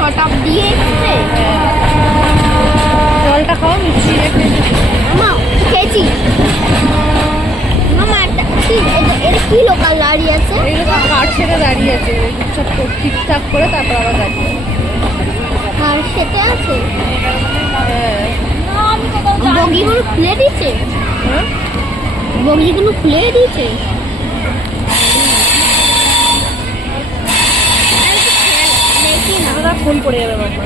শটাপ দিয়ে এসছে। জলটা খাও, মিষ্টি মামা খেয়েছি। মামা এটা কি লোকাল দাঁড়িয়ে আছে? এইগুলো কাঠ সেটা দাঁড়িয়ে আছে, সব ঠিকঠাক করে তারপর আবার দাঁড়িয়ে আর সেটা আছে হ্যাঁ। বগিগুলো খুলে দিয়েছে। হ্যাঁ বগিগুলো খুলে দিয়েছে। ফোন পড়ে যাবে মামা।